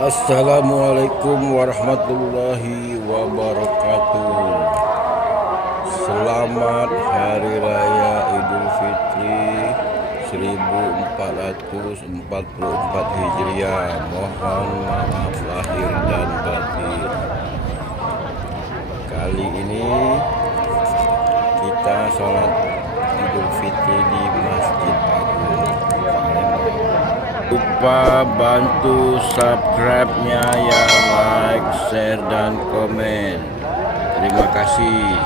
Assalamualaikum warahmatullahi wabarakatuh. Selamat Hari Raya Idul Fitri 1444 Hijriah. Mohon maaf lahir dan batin. Kali ini kita sholat Idul Fitri di Masjid Agung Palembang. Lupa bantu subscribe-nya ya, like, share, dan komen. Terima kasih.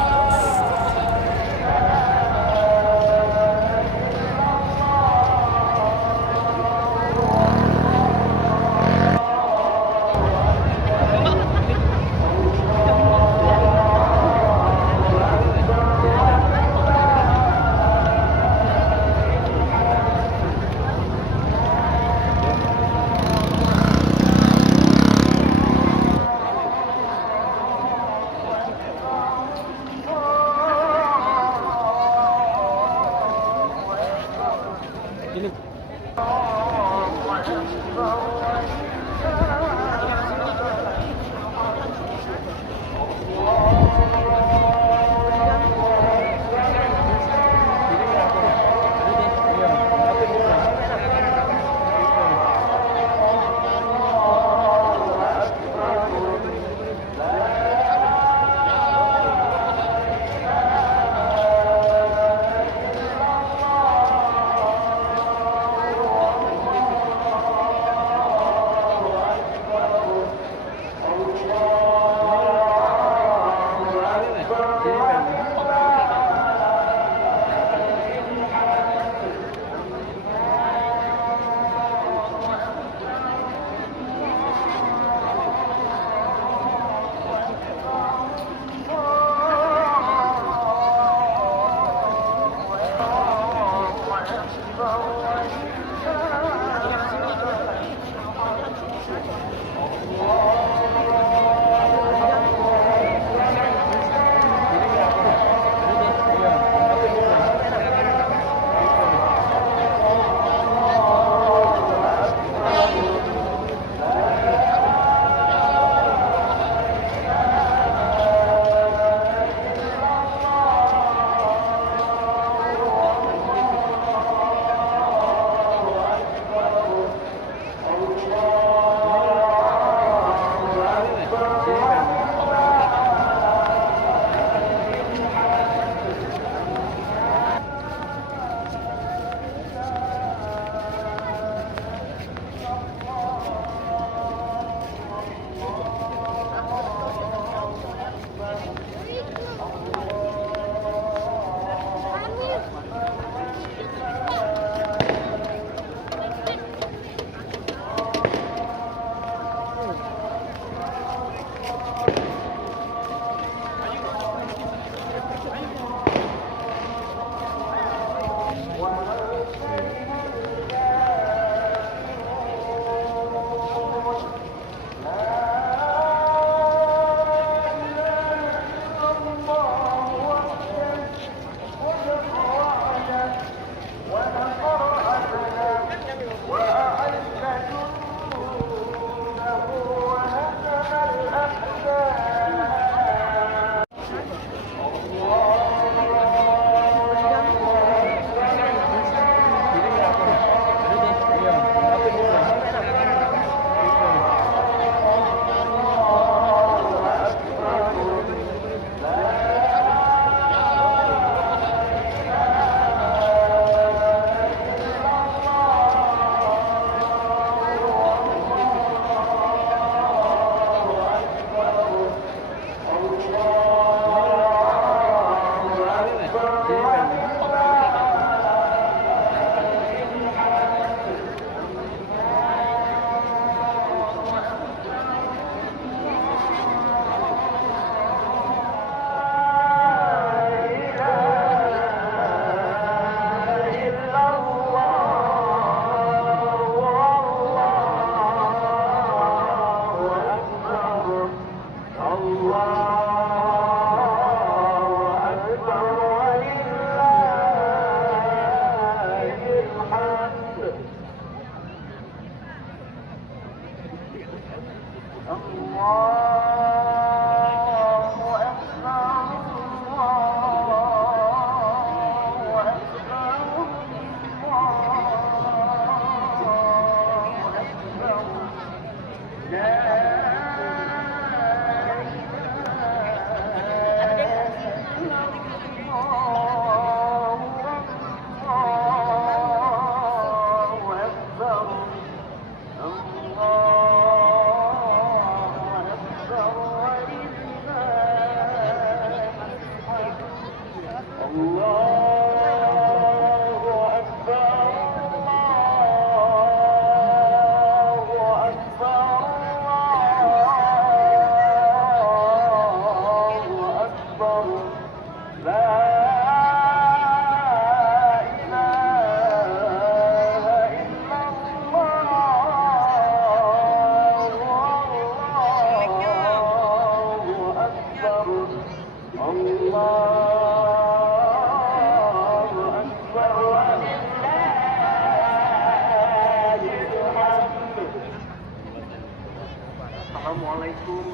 Assalamualaikum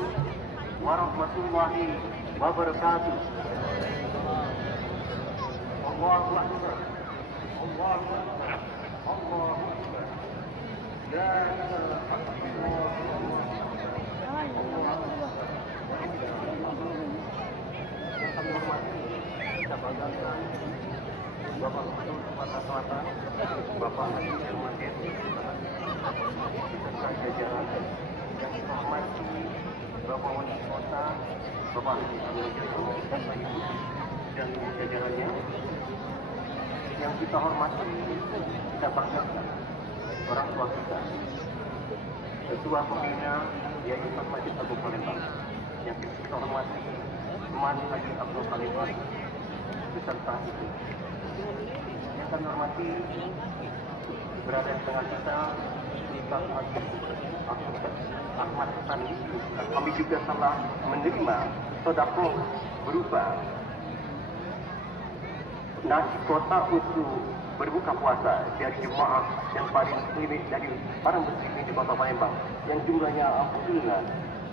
warahmatullahi wabarakatuh. Allahu Akbar. Allahu Akbar. Allahu Akbar. La ilaha illallah. Kita banggakan Bapak Gubernur Sumatera Selatan, Bapak Haji Hermansyah, beserta jajaran yang kita hormati, Bapak Wali Kota, Bapak Haji Hermansyah, Bapak Ibu dan jajarannya. Yang kita hormati, kita banggakan orang tua kita, Ketua Pembina Yayasan Masjid Agung Palembang. Yang kita hormati, Teman Haji Abdul Khalifah beserta itu. Yang kami hormati, berada di tengah kita Nikah Haji Ahmad Sani. Kami juga telah menerima sedekah berupa nasi kotak untuk berbuka puasa dari jemaah yang paling muslimin dari para muslimin di Kota Palembang yang jumlahnya alhamdulillah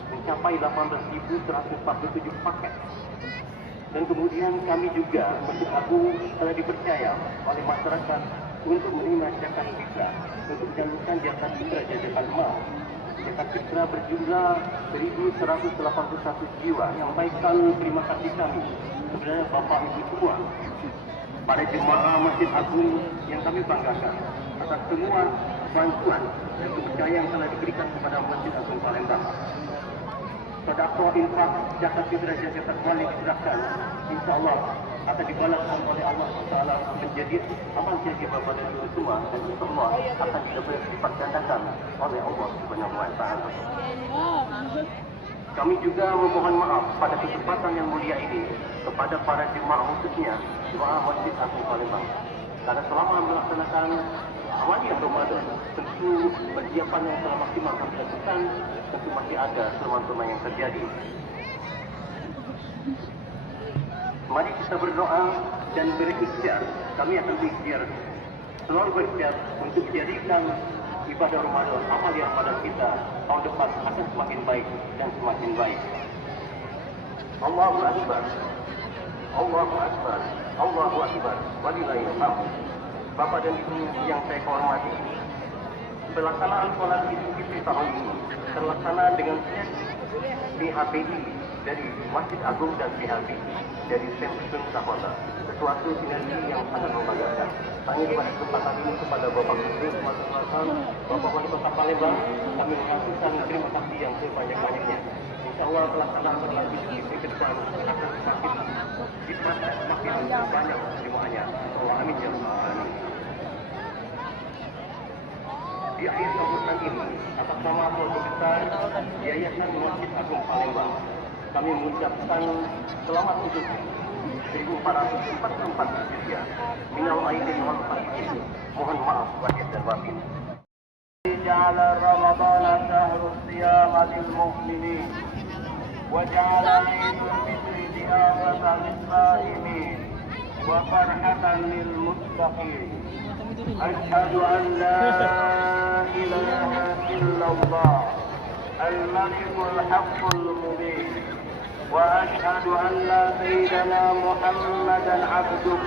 mencapai 18.147 paket. Dan kemudian kami juga Masjid Agung telah dipercaya oleh masyarakat untuk menerima zakat fitrah untuk menyalurkan zakat fitrah jajakan emas. Zakat fitrah berjumlah 1.181 jiwa. Menyampaikan terima kasih kami kepada Bapak Ibu semua, pada jemaah Masjid Agung yang kami banggakan atas semua bantuan dan kepercayaan yang telah diberikan kepada Masjid Agung Palembang. Sedekah infak zakat fitrah zakat mal yang diserahkan, insyaallah akan dibalaskan oleh Allah Taala menjadi amal jariah Bapak dan Ibu semua, dan insyaallah akan dilipat gandakan oleh Allah Subhanahu wa taala. Kami juga memohon maaf pada kesempatan yang mulia ini kepada para jemaah, khususnya jemaah Masjid Agung Palembang, karena selama melaksanakan Awaliyah Ramadan, tentu persiapan yang telah maksimal kami lakukan, tentu masih ada kelemahan yang terjadi. Mari kita berdoa dan berikhtiar. Kami akan berikhtiar, selalu berikhtiar untuk menjadikan ibadah Ramadan amal yang pada kita tahun depan akan semakin baik dan semakin baik. Allahu Akbar. Allahu Akbar. Allahu Akbar. Walillahil hamd. Bapak dan Ibu yang saya hormati, pelaksanaan sholat Idul Fitri tahun ini terlaksana dengan PHPI dari Masjid Agung dan PHPI dari Stasiun Kota. Sesuatu sinergi yang sangat membanggakan. Kami pada kesempatan ini kepada Bapak Gubernur Sumatera Selatan, Bapak Wali Kota Palembang, kami mengaturkan terima kasih yang sebanyak-banyaknya. Insyaallah pelaksanaan sholat Idul Fitri ke depan akan semakin banyak jemaahnya. Amin ya rabbal alamin. Di akhir sambutan ini, atas nama keluarga besar Yayasan Masjid Agung Palembang, kami mengucapkan selamat untuk 1444 Hijriah. Minal aidin wal faizin. Mohon maaf lahir dan batin. Ja'ala Ramadhana syahrul siyam lil mu'minin wa ja'ala Idul Fitri ziyaratan lis-sha'imin wa farhatan lil muttaqin. Asyhadu an la ilaha illallah الملك الحق المبين، وأشهد أن سيدنا محمدا عبده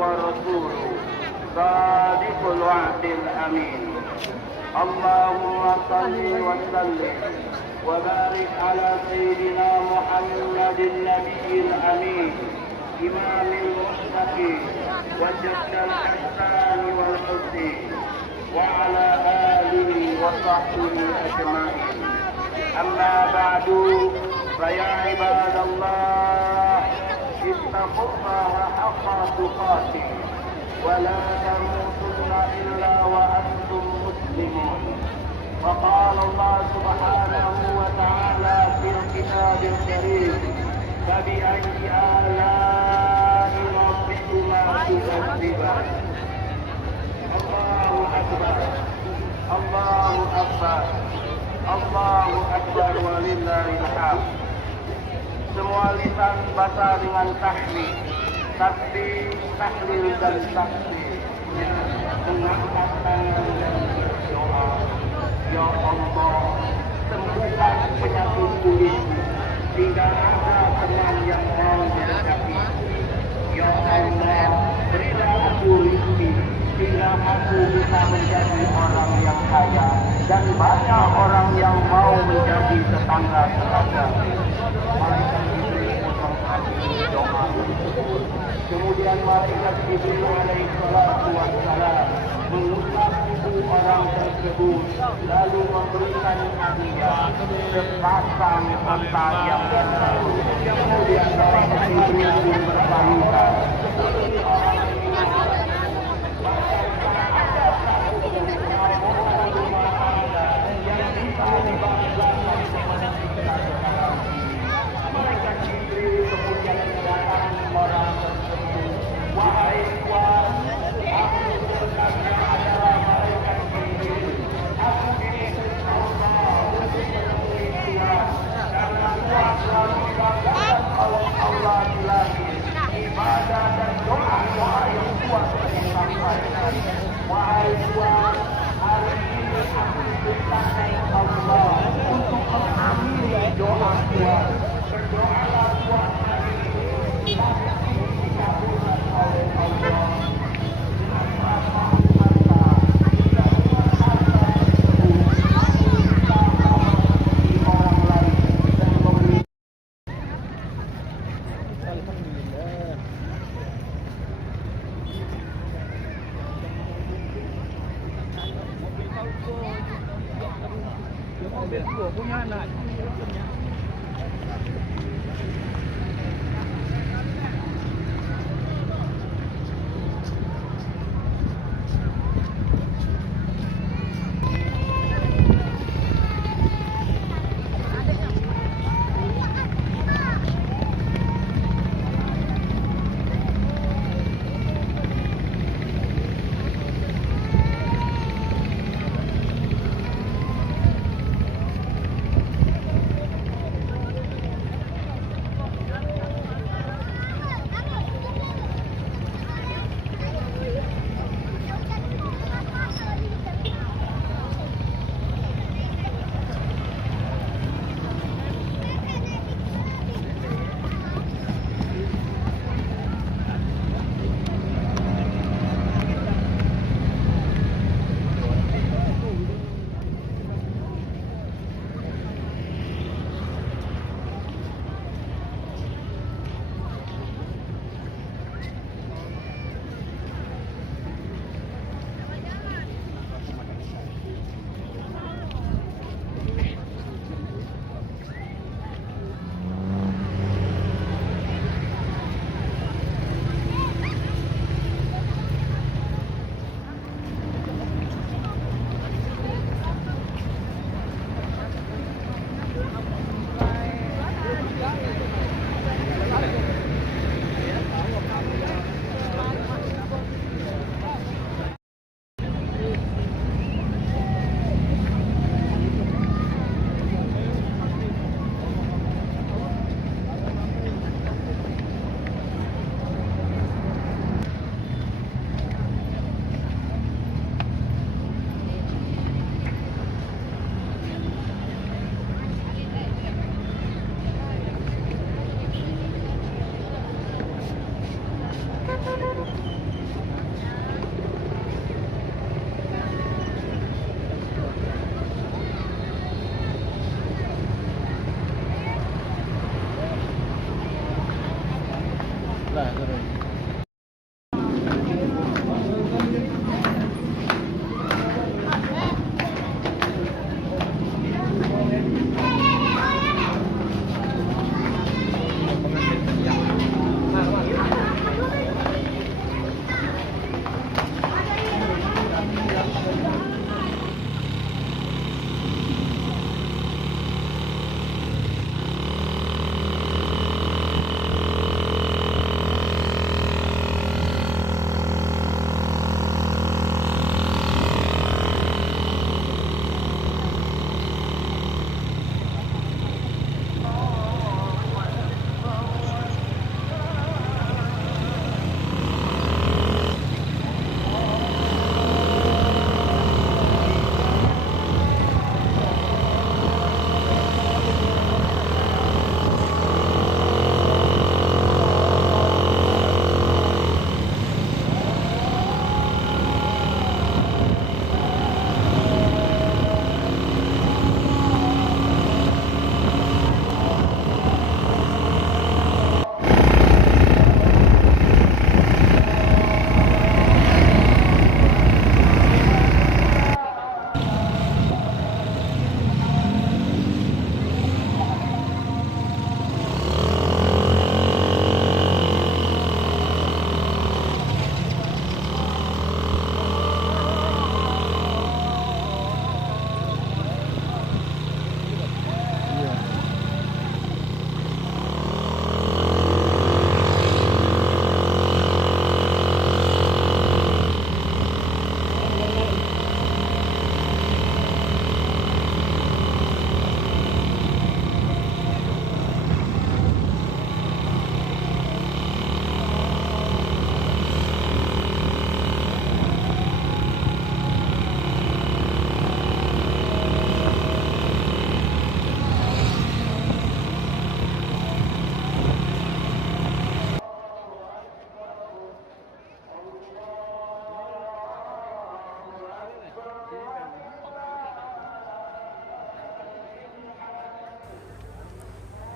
ورسوله صادق الوعد الأمين. اللهم صل وسلم وبارك على سيدنا محمد النبي الأمين إمام المتقين وجد الإحسان والحسين وعلى آله وصحبه أجمعين. أما بعد، فيا عباد الله اتقوا الله حق تقاته ولا تموتن إلا وأنتم مسلمون. وقال الله سبحانه وتعالى في الكتاب الكريم: فبأي آلاء ربكما تكذبان. الله أكبر، الله أكبر، الله أكبر walillahil hamd. Semua lisan baca dengan tahmid, tasbih, tahlil dan takbir, mengangkat tangan dan berdoa. Ya Allah, sembuhkan penyakit kulitku, tidak ada teman yang mau mendekati. Ya Allah, berilah aku rezeki, sehingga aku bisa menjadi orang yang kaya dan banyak orang yang mau menjadi tetangga-tetangga. Malaikat Jibril menghadiri doa tersebut. Kemudian malaikat Jibril alaihi salatu wassalam mengusap tubuh orang tersebut, lalu memberikan hadiah sepasang unta yang baru. Kemudian malaikat Jibril pun berpamitan. Malaikat Jibril kemudian mendatangi orang tersebut. Wahai Tuhan, aku sebenarnya adalah malaikat Jibril. Aku diutus Allah untuk menemui Tuhan, karena Tuhan telah membanggakan Allah di langit. Ibadah dan doa-doa yang Tuhan telah sampaikan. Wahai Tuhan, hari ini aku diperintahkan Allah untuk mengamini doa Tuhan. Berdoalah Tuhan hari ini, pasti dikabulkan oleh Allah. Punya anak.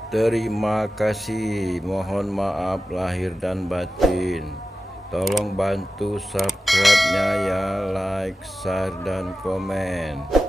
Terima kasih, mohon maaf lahir dan batin. Tolong bantu subscribe-nya ya, like, share, dan komen.